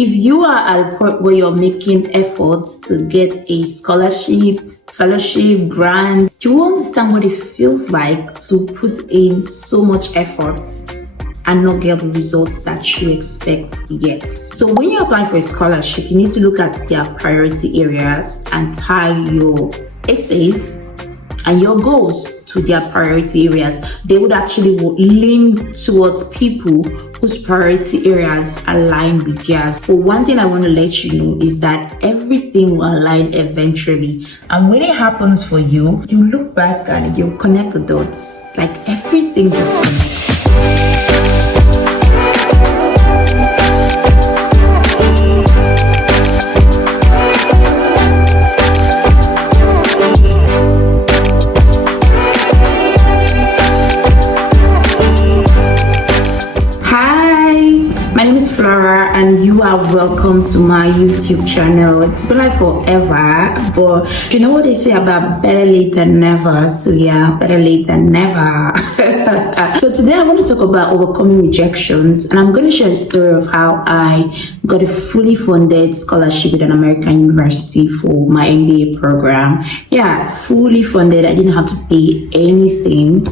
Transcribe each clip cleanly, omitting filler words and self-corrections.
If you are at a point where you're making efforts to get a scholarship, fellowship, grant, you will understand what it feels like to put in so much effort and not get the results that you expect yet. So when you apply for a scholarship, you need to look at their priority areas and tie your essays and your goals to their priority areas. They would actually lean towards people whose priority areas align with yours. But one thing I want to let you know is that everything will align eventually. And when it happens for you, you look back and you connect the dots. Like everything just connects. And you are welcome to my YouTube channel. It's been like forever, but you know what they say about better late than never. So yeah, better late than never. So today I want to talk about overcoming rejections, and I'm going to share a story of how I got a fully funded scholarship at an American university for my MBA program. Yeah, fully funded. I didn't have to pay anything.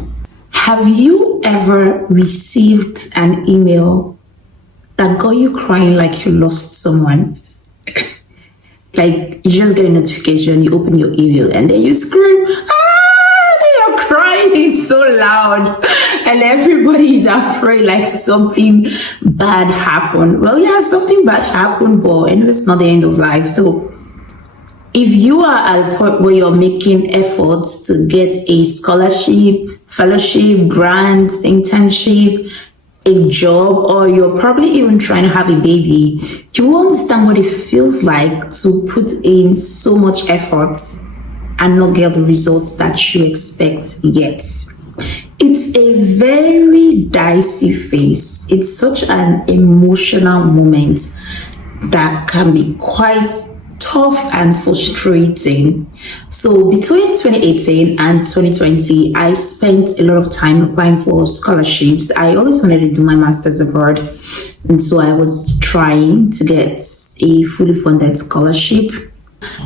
Have you ever received an email that got you crying like you lost someone? Like you just get a notification, you open your email and then you scream, then you're crying, it's so loud and everybody is afraid like something bad happened. Well, yeah, something bad happened, but anyway, it's not the end of life. So if you are at a point where you're making efforts to get a scholarship, fellowship, grant, internship, a job, or you're probably even trying to have a baby, you will understand what it feels like to put in so much effort and not get the results that you expect yet. It's a very dicey phase. It's such an emotional moment that can be quite tough and frustrating. So between 2018 and 2020, I spent a lot of time applying for scholarships. I always wanted to do my master's abroad, and so I was trying to get a fully funded scholarship.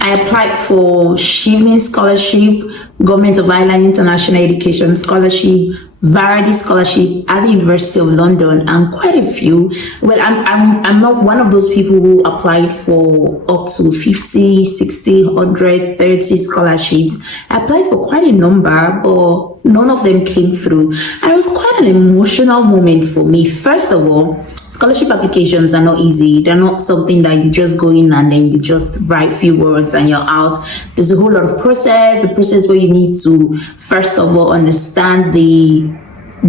I applied for Shivning Scholarship, Government of Ireland International Education Scholarship, Variety Scholarship at the University of London, and quite a few. Well, I'm not one of those people who applied for up to 50, 60, 100, 30 scholarships. I applied for quite a number, but none of them came through. And it was quite an emotional moment for me. First of all, scholarship applications are not easy. They're not something that you just go in and then you just write a few words and you're out. There's a whole lot of process, a process where you need to, first of all, understand the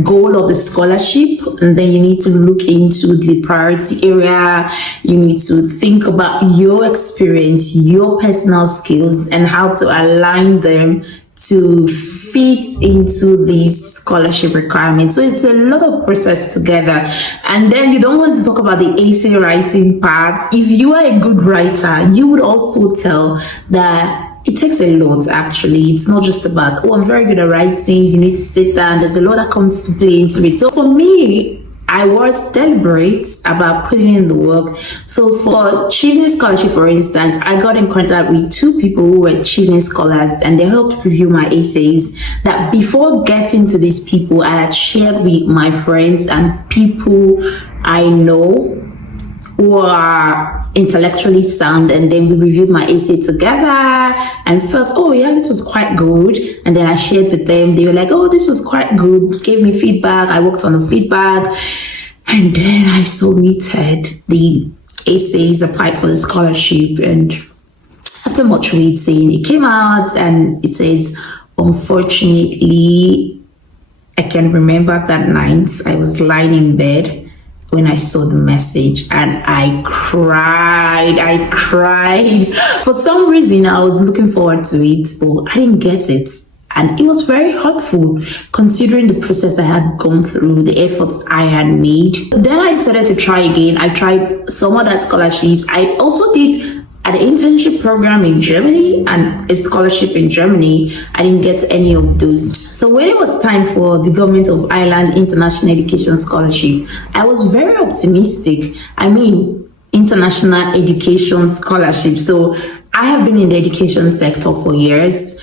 goal of the scholarship, and then you need to look into the priority area. You need to think about your experience, your personal skills, and how to align them to fit into these scholarship requirements. So it's a lot of process together. And then you don't want to talk about the essay writing part. If you are a good writer, you would also tell that it takes a lot, actually. It's not just about, I'm very good at writing. You need to sit down. There's a lot that comes to play into it. So for me, I was deliberate about putting in the work. So for Achieving Scholarship, for instance, I got in contact with two people who were Achieving Scholars, and they helped review my essays. That before getting to these people, I had shared with my friends and people I know who are intellectually sound, and then we reviewed my essay together and felt, oh yeah, this was quite good. And then I shared with them. They were like, oh, this was quite good, gave me feedback. I worked on the feedback, and then I submitted the essays, applied for the scholarship, and after much waiting, it came out and it says, unfortunately, I can remember that night I was lying in bed when I saw the message, and I cried. For some reason, I was looking forward to it, but I didn't get it. And it was very hurtful considering the process I had gone through, the efforts I had made. Then I decided to try again. I tried some other scholarships. I also did an internship program in Germany and a scholarship in Germany. I didn't get any of those. So when it was time for the Government of Ireland International Education Scholarship, I was very optimistic. I mean, international education scholarship. So I have been in the education sector for years.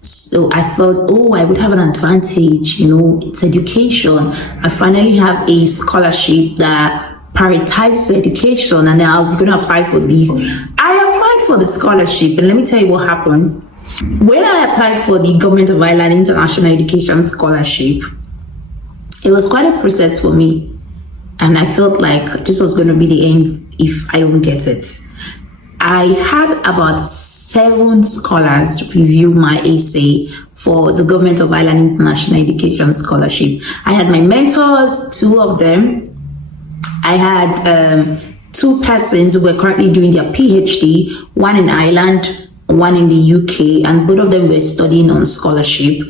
So I thought, oh, I would have an advantage, it's education. I finally have a scholarship that prioritizes education, and then I was going to apply for this. I applied for the scholarship, and let me tell you what happened. When I applied for the Government of Ireland International Education Scholarship, it was quite a process for me, and I felt like this was going to be the end if I don't get it. I had about 7 scholars review my essay for the Government of Ireland International Education Scholarship. I had my mentors, 2 of them. I had 2 persons who were currently doing their PhD, one in Ireland, one in the UK, and both of them were studying on scholarship.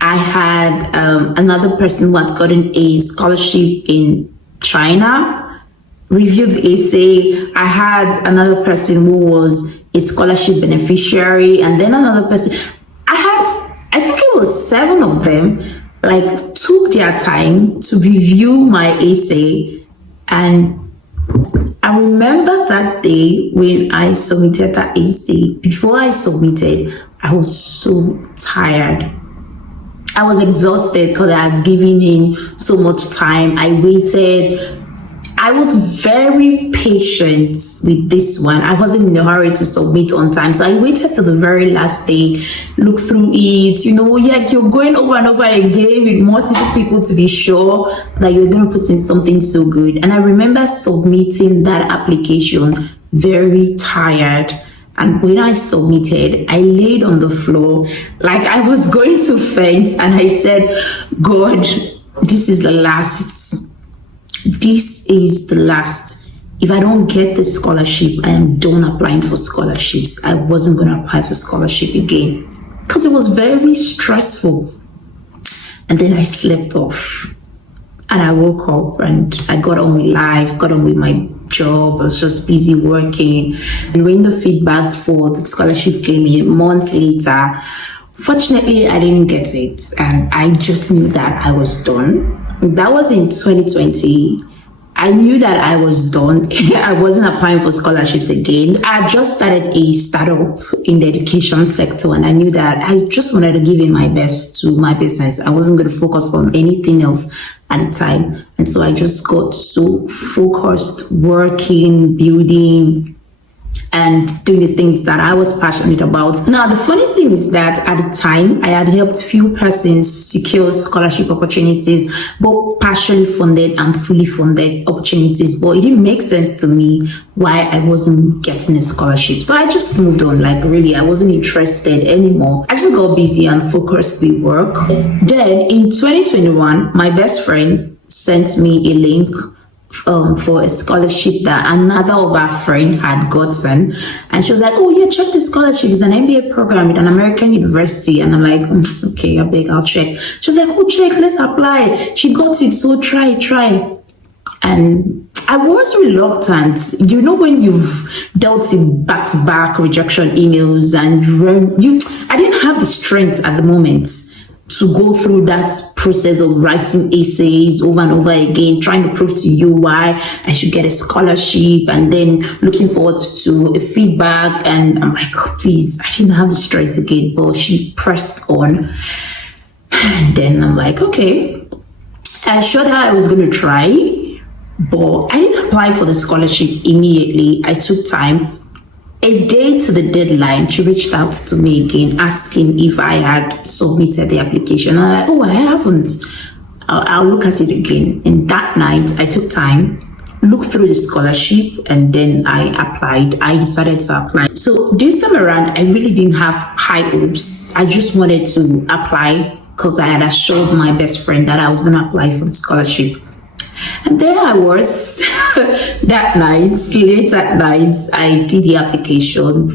I had another person who had gotten a scholarship in China, reviewed the essay. I had another person who was a scholarship beneficiary, and then another person. I think it was 7 of them, took their time to review my essay. And I remember that day when I submitted that essay. Before I submitted, I was so tired. I was exhausted because I had given in so much time. I waited. I was very patient with this one. I wasn't in a hurry to submit on time. So I waited till the very last day, look through it, you're going over and over again with multiple people to be sure that you're going to put in something so good. And I remember submitting that application very tired. And when I submitted, I laid on the floor like I was going to faint. And I said, God, this is the last. This is the last. If I don't get this scholarship, I am done applying for scholarships. I wasn't going to apply for scholarship again because it was very stressful. And then I slept off, and I woke up and I got on with life, got on with my job. I was just busy working. And when the feedback for the scholarship came in months later, fortunately, I didn't get it. And I just knew that I was done. That was in 2020. I knew that I was done. I wasn't applying for scholarships again. I just started a startup in the education sector, and I knew that I just wanted to give in my best to my business. I wasn't going to focus on anything else at the time. And so I just got so focused, working, building, and doing the things that I was passionate about. Now, the funny thing is that at the time, I had helped few persons secure scholarship opportunities, both partially funded and fully funded opportunities. But it didn't make sense to me why I wasn't getting a scholarship. So I just moved on. Really, I wasn't interested anymore. I just got busy and focused with work. Then in 2021, my best friend sent me a link for a scholarship that another of our friend had gotten, and she was like, oh yeah, check the scholarship. It's an MBA program at an American university. And I'm like, okay, I'll check. She was like, oh, check, let's apply. She got it, so try. And I was reluctant. When you've dealt with back-to-back rejection emails, and I didn't have the strength at the moment to go through that process of writing essays over and over again, trying to prove to you why I should get a scholarship, and then looking forward to a feedback. And I'm like, oh, please, I didn't have the strength again. But she pressed on. And then I'm like, okay. I assured her I was going to try, but I didn't apply for the scholarship immediately. I took time. A day to the deadline, she reached out to me again, asking if I had submitted the application. I'm like, oh, I haven't. I'll look at it again. And that night, I took time, looked through the scholarship, and then I applied. I decided to apply. So this time around, I really didn't have high hopes. I just wanted to apply because I had assured my best friend that I was going to apply for the scholarship. And there I was that night, late at night. I did the application,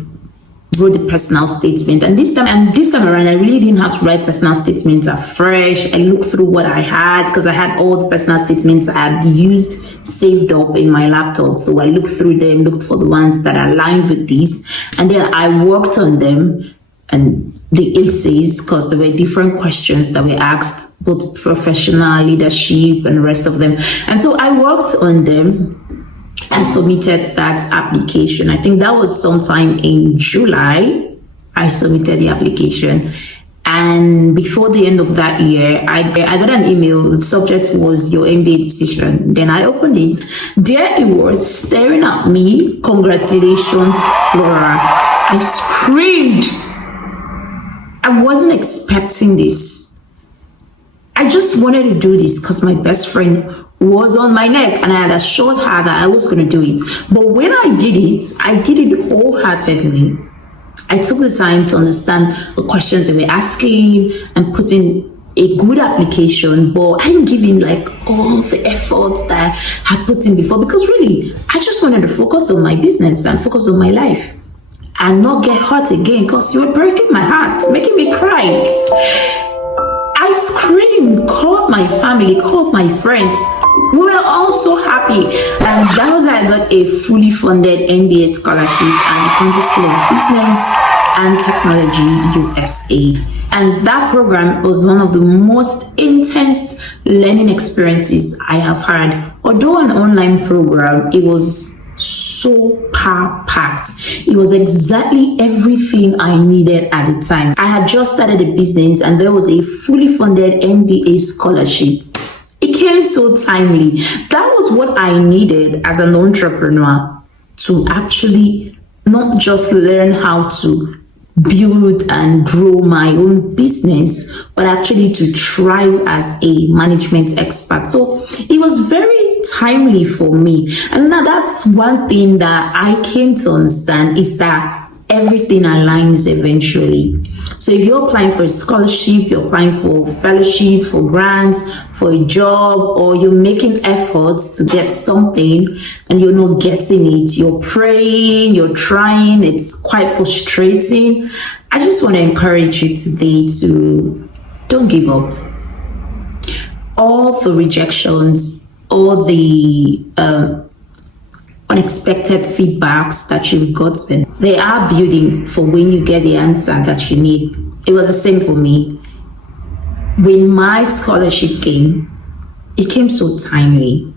wrote the personal statement, and this time around, I really didn't have to write personal statements afresh. I looked through what I had because I had all the personal statements I had used saved up in my laptop. So I looked through them, looked for the ones that aligned with these, and then I worked on them and the essays, because there were different questions that were asked, both professional, leadership, and the rest of them. And so I worked on them. and submitted that application. I think that was sometime in July. I submitted the application. And before the end of that year, I got an email. The subject was your MBA decision. Then I opened it. There it was, staring at me. Congratulations, Flora. I screamed. I wasn't expecting this. I just wanted to do this because my best friend was on my neck and I had assured her that I was going to do it. But when I did it wholeheartedly. I took the time to understand the questions they were asking and put in a good application, but I didn't give in like all the efforts that I had put in before, because really, I just wanted to focus on my business and focus on my life and not get hurt again, because you were breaking my heart, making me cry. I screamed, called my family, called my friends. We were all so happy, and that was how I got a fully funded MBA scholarship at the Country School of Business and Technology, USA. And that program was one of the most intense learning experiences I have had. Although an online program, it was so power-packed. It was exactly everything I needed at the time. I had just started a business and there was a fully funded MBA scholarship. It came so timely. That was what I needed as an entrepreneur, to actually not just learn how to build and grow my own business, but actually to thrive as a management expert. So it was very timely for me. And now that's one thing that I came to understand, is that everything aligns eventually. So if you're applying for a scholarship, you're applying for fellowship, for grants, for a job, or you're making efforts to get something and you're not getting it, you're praying, you're trying, it's quite frustrating. I just want to encourage you today to don't give up. All the rejections, all the unexpected feedbacks that you've gotten, they are building for when you get the answer that you need. It was the same for me. When my scholarship came, it came so timely.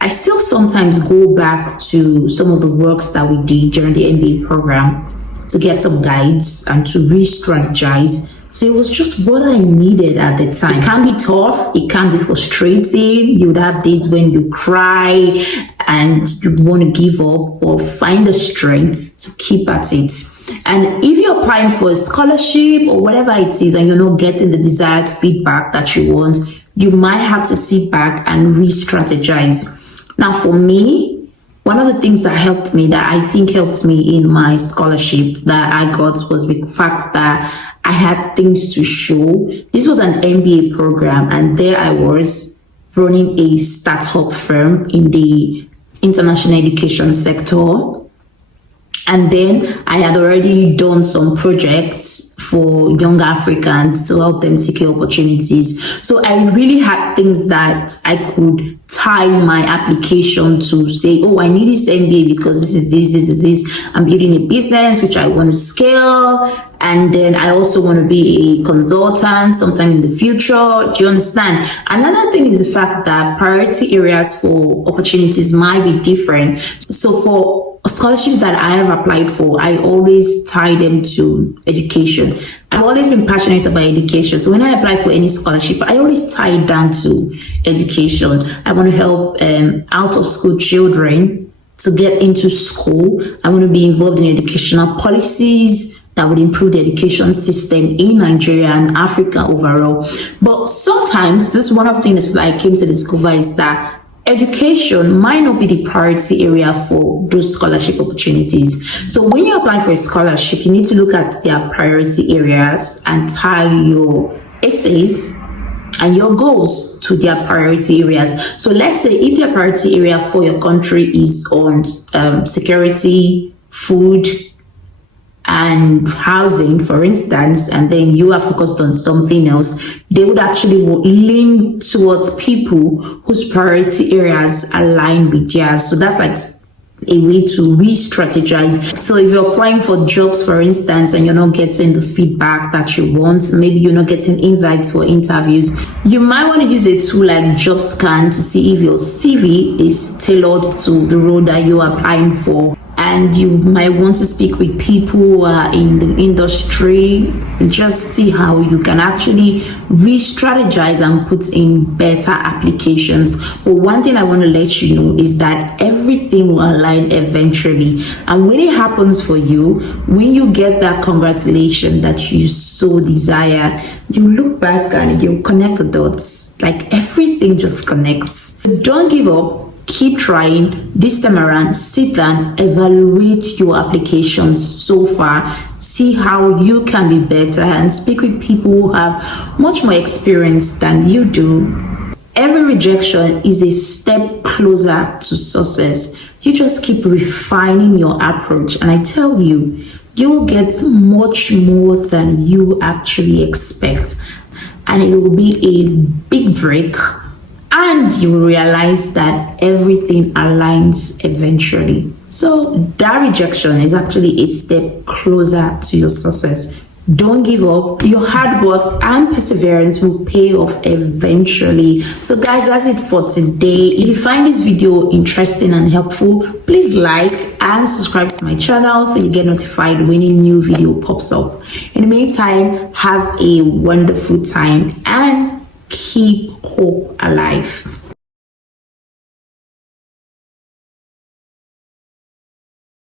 I still sometimes go back to some of the works that we did during the MBA program to get some guides and to re-strategize. So it was just what I needed at the time. It can be tough, it can be frustrating. You would have days when you cry and you want to give up, or find the strength to keep at it. And if you're applying for a scholarship or whatever it is and you're not getting the desired feedback that you want, you might have to sit back and re-strategize. Now for me, one of the things that helped me, that I think helped me in my scholarship that I got, was the fact that I had things to show. This was an MBA program, and there I was running a startup firm in the international education sector. And then I had already done some projects for young Africans to help them secure opportunities. So I really had things that I could tie my application to, say, oh, I need this MBA because this is this. I'm building a business which I want to scale. And then I also want to be a consultant sometime in the future. Do you understand? Another thing is the fact that priority areas for opportunities might be different. So for scholarships that I have applied for, I always tie them to education. I've always been passionate about education. So when I apply for any scholarship, I always tie it down to education. I want to help out of school children to get into school. I want to be involved in educational policies that would improve the education system in Nigeria and Africa overall. But sometimes, this one of the things that I came to discover is that education might not be the priority area for those scholarship opportunities. So when you apply for a scholarship, you need to look at their priority areas and tie your essays and your goals to their priority areas. So let's say if their priority area for your country is on security, food, and housing, for instance, and then you are focused on something else, they would actually lean towards people whose priority areas align with theirs. So that's like a way to re-strategize. So if you're applying for jobs, for instance, and you're not getting the feedback that you want, maybe you're not getting invites for interviews, you might want to use a tool like JobScan to see if your CV is tailored to the role that you're applying for. And you might want to speak with people who are in the industry, just see how you can actually re-strategize and put in better applications. But one thing I want to let you know is that everything will align eventually. And when it happens for you, when you get that congratulation that you so desire, you look back and you connect the dots. Like everything just connects. Don't give up. Keep trying. This time around, sit down, evaluate your applications so far, see how you can be better, and speak with people who have much more experience than you do. Every rejection is a step closer to success. You just keep refining your approach, and I tell you, you will get much more than you actually expect, and it will be a big break. And you will realize that everything aligns eventually. So that rejection is actually a step closer to your success. Don't give up. Your hard work and perseverance will pay off eventually. So guys, that's it for today. If you find this video interesting and helpful, please like and subscribe to my channel so you get notified when a new video pops up. In the meantime, have a wonderful time and keep hope alive.